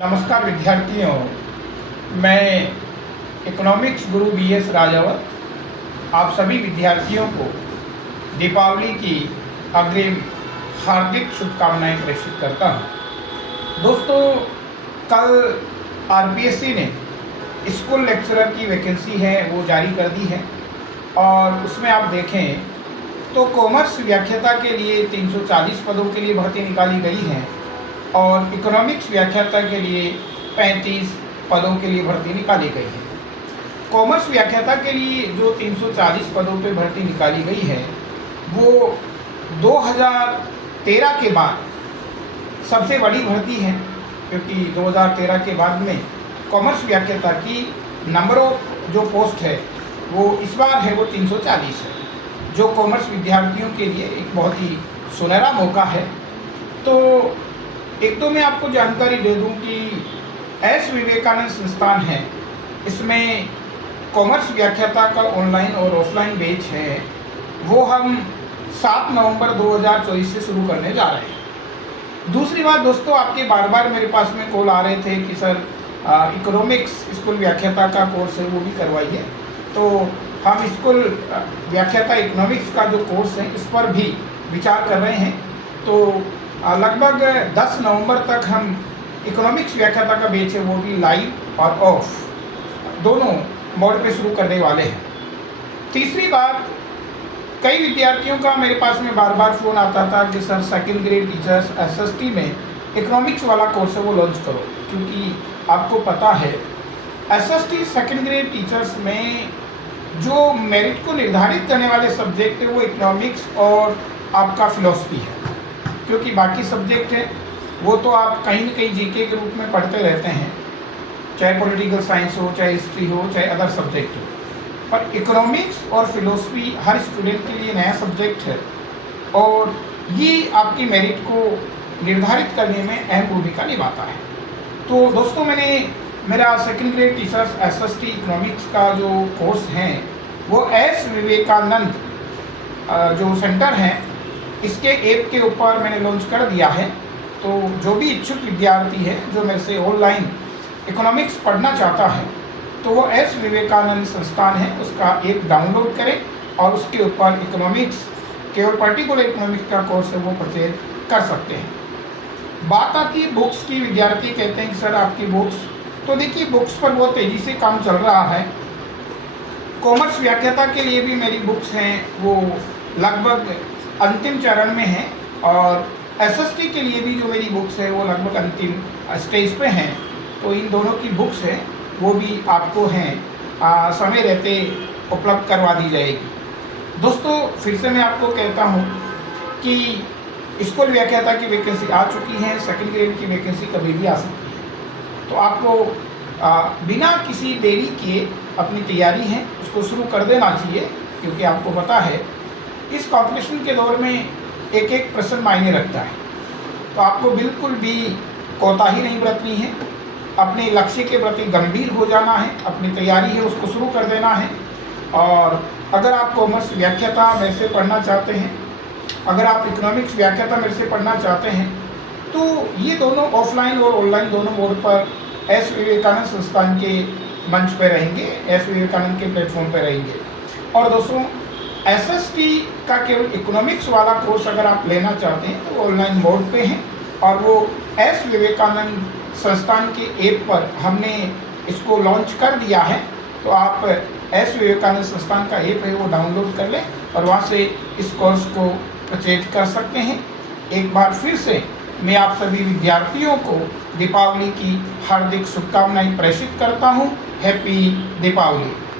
नमस्कार विद्यार्थियों, मैं इकोनॉमिक्स गुरु BS राजावत आप सभी विद्यार्थियों को दीपावली की अग्रिम हार्दिक शुभकामनाएं प्रेषित करता हूं। दोस्तों, कल RPSC ने स्कूल लेक्चरर की वैकेंसी है वो जारी कर दी है और उसमें आप देखें तो कॉमर्स व्याख्याता के लिए 340 पदों के लिए भर्ती निकाली गई है और इकोनॉमिक्स व्याख्याता के लिए 35 पदों के लिए भर्ती निकाली गई है। कॉमर्स व्याख्याता के लिए जो 340 पदों पे भर्ती निकाली गई है वो 2013 के बाद सबसे बड़ी भर्ती है, क्योंकि 2013 के बाद में कॉमर्स व्याख्याता की नंबर ऑफ जो पोस्ट है वो इस बार है वो 340 है, जो कॉमर्स विद्यार्थियों के लिए एक बहुत ही सुनहरा मौका है। तो एक तो मैं आपको जानकारी दे दूं कि एस विवेकानंद संस्थान है, इसमें कॉमर्स व्याख्याता का ऑनलाइन और ऑफलाइन बैच है, वो हम 7 नवंबर 2024 से शुरू करने जा रहे हैं। दूसरी बात दोस्तों, आपके बार बार मेरे पास में कॉल आ रहे थे कि सर इकोनॉमिक्स स्कूल व्याख्याता का कोर्स है वो भी करवाइए, तो हम स्कूल व्याख्याता इकोनॉमिक्स का जो कोर्स है इस पर भी विचार कर रहे हैं। तो लगभग 10 नवंबर तक हम इकोनॉमिक्स व्याख्याता का बैच है वो भी लाइव और ऑफ दोनों मोड पे शुरू करने वाले हैं। तीसरी बात, कई विद्यार्थियों का मेरे पास में बार बार फ़ोन आता था कि sir second grade teachers SST में इकोनॉमिक्स वाला कोर्स है वो लॉन्च करो, क्योंकि आपको पता है SST सेकंड ग्रेड टीचर्स में जो मेरिट को निर्धारित करने वाले सब्जेक्ट है वो इकोनॉमिक्स और आपका फिलॉसफी है, क्योंकि बाकी सब्जेक्ट हैं वो तो आप कहीं न कहीं जीके के रूप में पढ़ते रहते हैं, चाहे पॉलिटिकल साइंस हो, चाहे हिस्ट्री हो, चाहे अदर सब्जेक्ट हो, पर इकोनॉमिक्स और फिलॉसफी हर स्टूडेंट के लिए नया सब्जेक्ट है और ये आपकी मेरिट को निर्धारित करने में अहम भूमिका निभाता है। तो दोस्तों, मैंने मेरा second grade teachers SST economics का जो कोर्स है वो एस विवेकानंद जो सेंटर है इसके ऐप के ऊपर मैंने लॉन्च कर दिया है। तो जो भी इच्छुक विद्यार्थी है जो मेरे से ऑनलाइन इकोनॉमिक्स पढ़ना चाहता है तो वो एस विवेकानंद संस्थान है उसका ऐप डाउनलोड करें और उसके ऊपर इकोनॉमिक्स केवल पर्टिकुलर इकोनॉमिक्स का कोर्स है वो परचेज कर सकते हैं। बात आती है बुक्स की, विद्यार्थी कहते हैं कि सर आपकी बुक्स, तो देखिए बुक्स पर बहुत तेज़ी से काम चल रहा है। कॉमर्स व्याख्याता के लिए भी मेरी बुक्स हैं वो लगभग अंतिम चरण में है और SST के लिए भी जो मेरी बुक्स है वो लगभग अंतिम स्टेज पे हैं। तो इन दोनों की बुक्स है वो भी आपको हैं समय रहते उपलब्ध करवा दी जाएगी। दोस्तों, फिर से मैं आपको कहता हूँ कि स्कूल व्याख्याता की वैकेंसी आ चुकी है, सेकंड ग्रेड की वैकेंसी कभी भी आ सकती है, तो आपको बिना किसी देरी किए अपनी तैयारी है उसको शुरू कर देना चाहिए, क्योंकि आपको पता है इस कंपटीशन के दौर में एक एक प्रश्न मायने रखता है। तो आपको बिल्कुल भी कोताही नहीं बरतनी है, अपने लक्ष्य के प्रति गंभीर हो जाना है, अपनी तैयारी है उसको शुरू कर देना है। और अगर आप कॉमर्स व्याख्याता मेरे से पढ़ना चाहते हैं, अगर आप इकोनॉमिक्स व्याख्याता मेरे से पढ़ना चाहते हैं, तो ये दोनों ऑफलाइन और ऑनलाइन दोनों मोड पर एस विवेकानंद संस्थान के मंच पर रहेंगे, एस विवेकानंद के प्लेटफॉर्म पर रहेंगे। और दोस्तों, SST का केवल इकोनॉमिक्स वाला कोर्स अगर आप लेना चाहते हैं तो ऑनलाइन मोड पे हैं और वो एस विवेकानंद संस्थान के ऐप पर हमने इसको लॉन्च कर दिया है। तो आप एस विवेकानंद संस्थान का ऐप है वो डाउनलोड कर लें और वहाँ से इस कोर्स को परचेज कर सकते हैं। एक बार फिर से मैं आप सभी विद्यार्थियों को दीपावली की हार्दिक शुभकामनाएं प्रेषित करता हूँ। हैप्पी दीपावली।